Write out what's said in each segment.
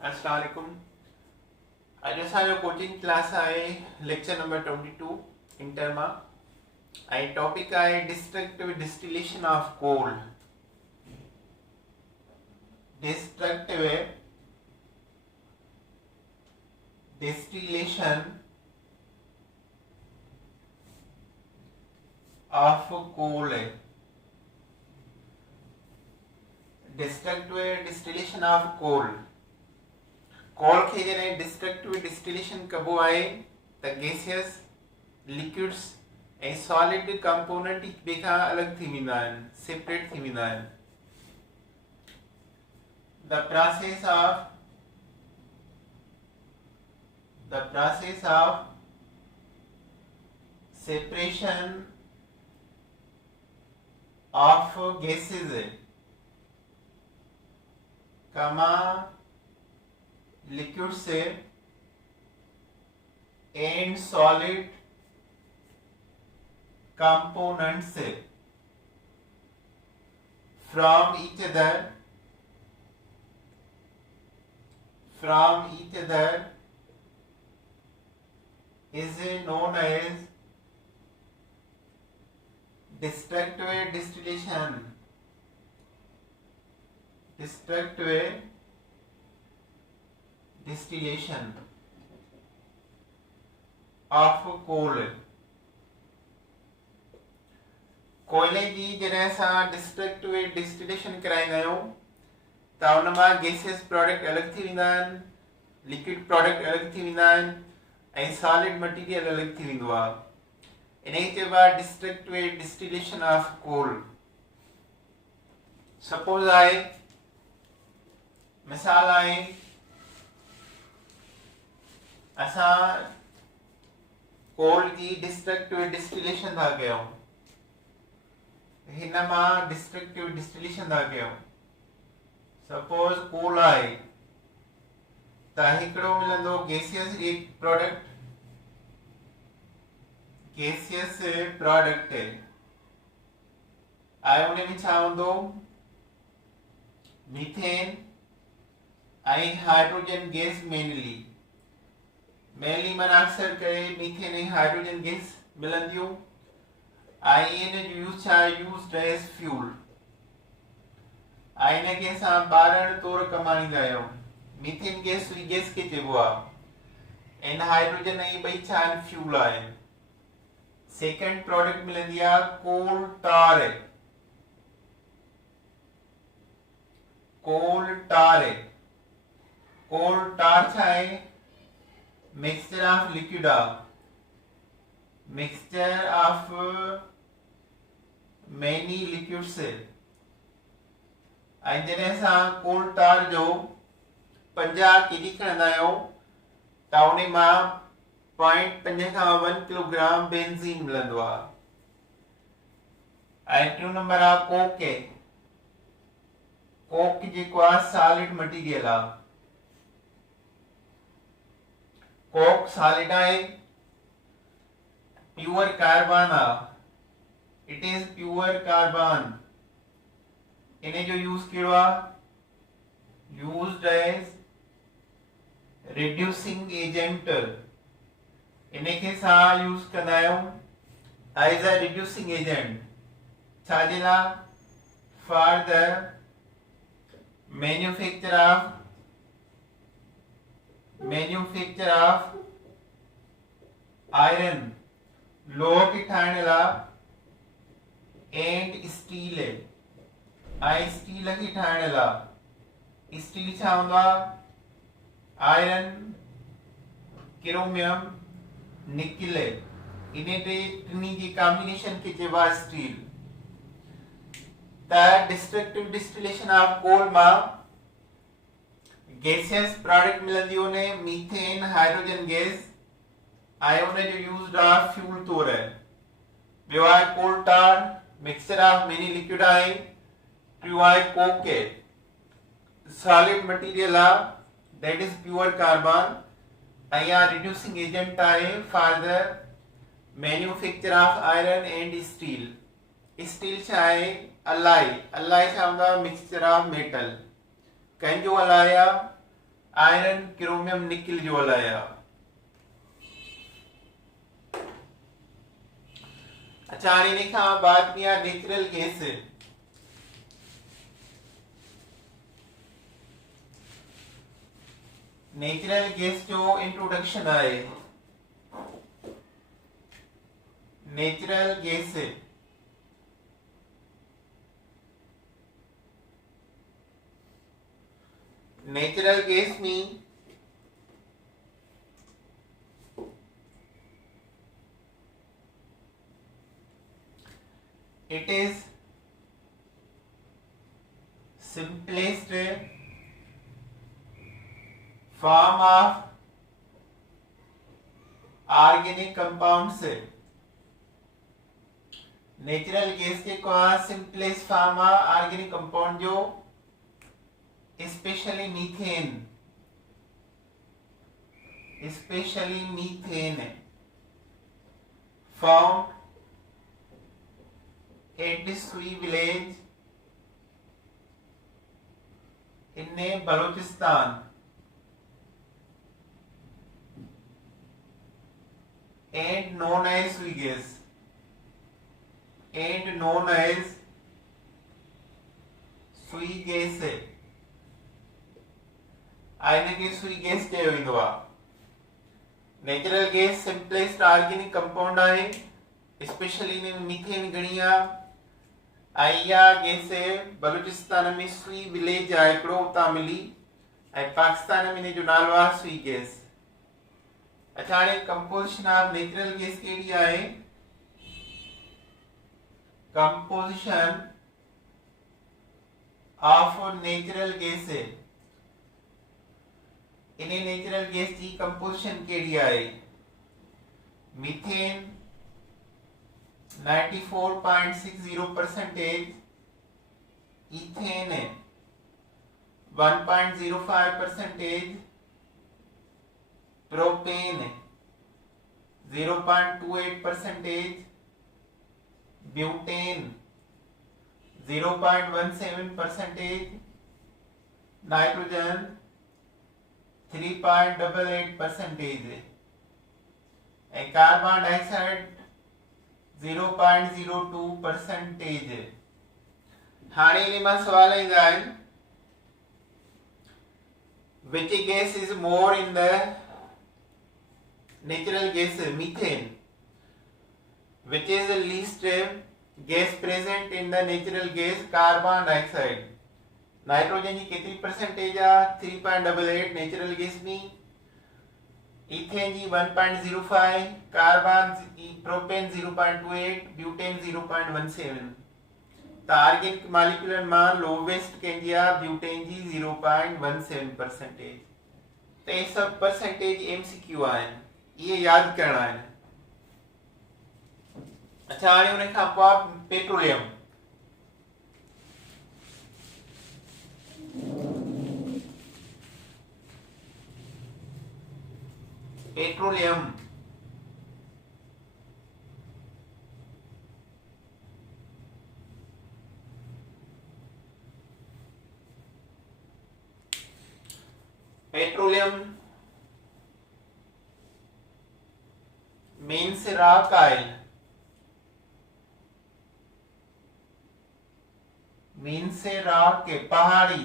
अस्सलाम वालेकुम। अॼु असांजो कोचिंग क्लास आहे लेक्चर नंबर 22 इंटर मां ऐं टॉपिक आहे destructive distillation of coal. Destructive distillation of coal. Destructive distillation of coal coal खे जॾहिं डिस्ट्रक्टिव डिस्टिलेशन कबो आहे त गैसियस लिक्विड्स ऐं सॉलिड कंपोनेंट हिक ॿिए खां अलॻि थी वेंदा आहिनि, सेपरेट थी वेंदा आहिनि। The process of separation of gases कमा लिक्विड से एंड सॉलिड कंपोनेंट से from each other is known as destructive distillation of coal। कोयले जी जॾहिं असां डिस्ट्रक्टिव डिस्टिलेशन कराईंदा आहियूं त उन मां गैसियस प्रोडक्ट अलॻि थी वेंदा आहिनि, लिक्विड प्रोडक्ट अलॻि थी वेंदा आहिनि ऐं सॉलिड मटीरियल अलॻि थी वेंदो आहे। इनखे चइबो आहे destructive distillation of coal. Suppose आहे, मिसाल आहे, असां कोल जी डिस्ट्रक्टिव डिस्टिलेशन था कयूं, हिन मां डिस्ट्रक्टिव डिस्टिलेशन था कयूं। सपोज कोल आहे त हिकिड़ो मिलंदो गैसियस प्रोडक्ट आहे, उन में छा हूंदो, मीथेन ऐं हाइड्रोजन गैस मेनली माना अक्सर करे मीथेन ऐं हाइड्रोजन गैस मिलंदियूं ऐं इन जो यूज छा यूज्ड एज फ्यूल ऐं इनखे असां ॿारण तौरु कमु आणींदा आहियूं। मीथेन गैस खे चइबो आहे ऐं हाइड्रोजन ऐं ॿई छा आहिनि, फ्यूल आहिनि। सेकेंड प्रोडक्ट मिलंदी आहे कोल टार। कोल टार छा आहे, मिक्सचर ऑफ लिक्विड आहे, मिक्सचर ऑफ मेनी लिक्विड्स। ऐं जॾहिं असां कोल टार जो 50 kg खणंदा आहियूं त उन मां 0.5 खां 1 किलोग्राम बेंज़ीन मिलंदो आहे। ऐं टियों नंबर आहे कोक जेको आहे सॉलिड मटीरियल आहे। कोक सॉलिड आहे, प्योर कार्बन आहे, इट इज प्योर कार्बन। इन जो यूज कहिड़ो आहे, यूज्ड एज रिड्यूसिंग एजेंट। इनखे सां यूज कंदा आहियूं एज अ रिड्यूसिंग एजेंट। छाजे लाइ, for the manufacture of iron, लोह खे ठाहिण लाइ, एंड स्टील ऐं स्टील खे ठाहिण लाइ। स्टील छा हूंदो आहे, आयरन, क्रोमियम, निकिल, इन टिनी जी कॉम्बिनेशन खे चइबो आहे स्टील। त डिस्ट्रक्टिव डिस्टिलेशन ऑफ कोल मां गैसियस प्रोडक्ट मिलंदी उन मीथेन हाइड्रोजन गैस ऐं उन जो यूज्ड आहे फ्यूल तौरु। ॿियो आहे कोल टार, मिक्सचर ऑफ मेनी लिक्विड आहे। टियों आहे कोक, सॉलिड मटीरियल आहे, दैट इज प्योर कार्बन ऐं या रिड्यूसिंग एजेंट आहे for the manufacture of iron and steel. Steel छा आहे, अलाई छा हूंदो आहे, मिक्सचर ऑफ मेटल। कंहिंजो अलाई आहे, आयरन क्रोमियम निकिल जो हलाया। अच्छा हाणे इन खां बाद में आहे नेचुरल गैस। नेचुरल गैस जो इंट्रोडक्शन आहे। Natural gas natural gas mean it is simplest form of organic compounds। Natural gas के को सिंपलेस्ट फॉर्म ऑर्गेनिक कंपाउंड जो स्पेशली मीथेन फाउंड एट सुई village in Balochistan and known as sui gas है। आइने के सुई गैस चयो वेंदो आहे। Natural gas simplest organic compound आहे, स्पेशली इन मीथेन घणी आहे। आइया गैस बलूचिस्तान में सुई विलेज आहे हिकिड़ो उतां मिली, ऐं पाकिस्तान में इन जो नालो आहे सुई गैस। अच्छा हाणे कंपोजिशन ऑफ नेचुरल गैस कहिड़ी आहे? Composition of natural gas, in natural gas की कंपोजिशन कहिड़ी आहे? Methane 94.60%, ethane 1.05%, propane 0.28%, butane 0.17%, nitrogen 3.88%, and carbon dioxide 0.02%। हाणे इन मां सवाल ईंदा आहिनि, which gas is more in the natural gas? Methane, which is the least gas present in the natural gas? Carbon dioxide। Nitrogen जी केतिरी percentage आहे? 3.88 natural gas में, ethane जी 1.05, कार्बन प्रोपेन 0.28, ब्यूटेन 0.17। त ऑर्गेनिक मॉलिक्यूलर मां lowest कंहिंजी आहे? Butane जी 0.17%। त ये सब परसेंटेज एमसीक्यू आहिनि, इहे यादि करणा आहिनि। अच्छा हाणे उन खां पोइ petroleum. Petroleum petroleum means rock oil, means rock पहाड़ी,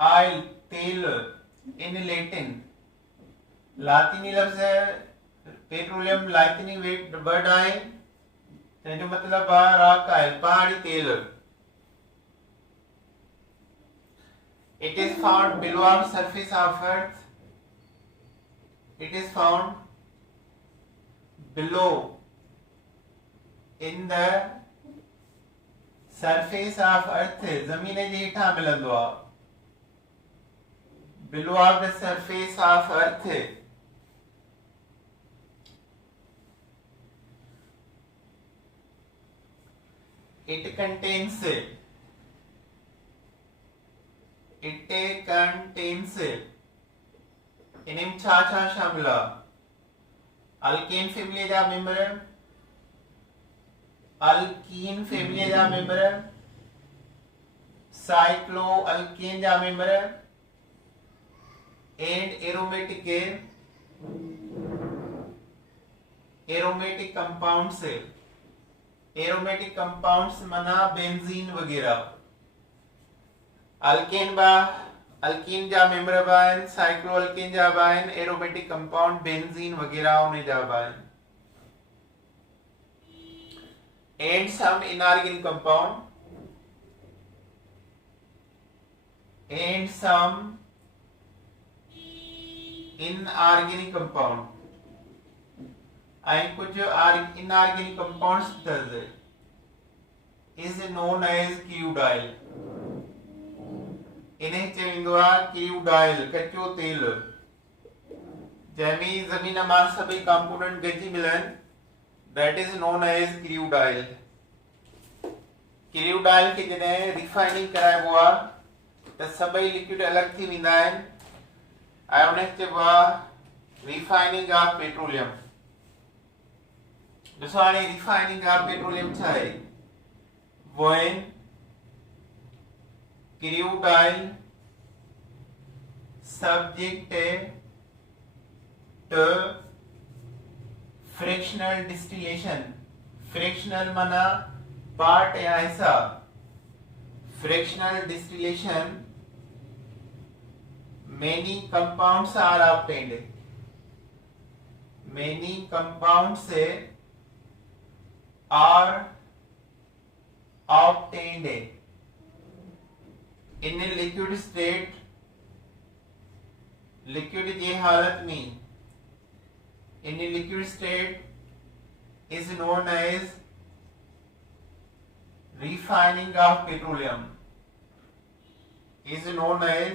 ऑयल तेल इन लैटिन। लातिनी लफ्ज है पेट्रोलियम, लातिनी वर्ड आहे, जो मतलब आहे रॉक ऑयल, पहाड़ी तेल। It is found below the surface of earth. It is found below in the surface of earth, जमीन जे हेठां मिलंदो आहे। below of the surface of earth, it contains इनमें छा छा शामिल आहे? अल्केन फैमिली जा मेंबर, अल्कीन फैमिली जा मेंबर, साइक्लो अल्केन जा मेंबर, एंड एरोमेटिक कंपाउंड से, एरोमेटिक कंपाउंड्स मना बेंजीन वगैरह, अल्कीन जा मेंबर बायन, साइक्लोअल्कीन जा बायन, एरोमेटिक कंपाउंड बेंजीन वगैरह उन्हें जा बायन, and some inorganic compound, and some inorganic compound, and कुछ inorganic compounds does is known as crude oil, इन्हें चवंदो आहे क्यूडाइल, कच्चो तेल, जंहिंमें ज़मीन मां सभई कंपोनेंट गॾिजी मिलन, that is known as क्यूडाइल। क्यूडाइल खे जॾहिं रिफाइनिंग कराइबो आहे त सभई लिक्विड अलॻि थी वेंदा आहिनि ऐं उनखे चइबो आहे रिफाइनिंग ऑफ पेट्रोलियम। ॾिसो हाणे रिफाइनिंग ऑफ पेट्रोलियम छा आहे, when crude oil subject to fractional distillation, fractional माना पार्ट या हिस्सा, fractional distillation many compounds are obtained, many compounds are obtained in a liquid state, liquid जी हालत में, in a liquid state is known as refining of petroleum, is known as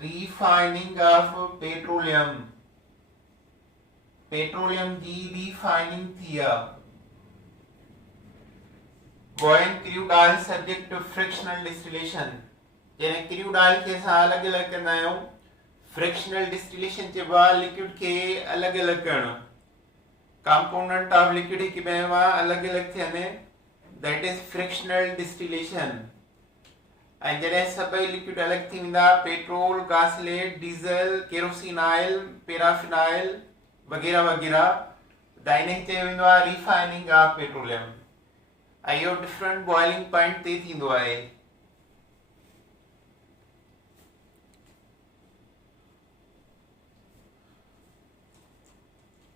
refining of petroleum, petroleum जी refining थी आहे। when crude oil subject to frictional distillation, जॾहिं crude oil खे असां अलॻि अलॻि कंदा आहियूं, फ्रिक्शनल डिस्टिलेशन चइबो आहे लिक्विड खे अलॻि अलॻि करणु, कंपोनेंट ऑफ लिक्विड हिकु ॿिए मां अलॻि अलॻि थियनि, दैट इज फ्रिक्शनल डिस्टिलेशन। ऐं जॾहिं सभई लिक्विड अलॻि थी वेंदा, petrol, gasoline, diesel, kerosene oil, paraffin वगैरह वगैरह, त इनखे चयो वेंदो आहे रिफाइनिंग ऑफ पेट्रोलियम। ऐं इहो डिफरेंट बॉइलिंग पॉइंट ते थींदो आहे।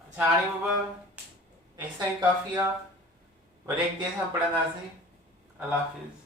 अच्छा हाणे बाबा ऐसा ही काफ़ी आहे, वरी अॻिते असां पढ़ंदासीं। अल्लाह हाफ़िज़।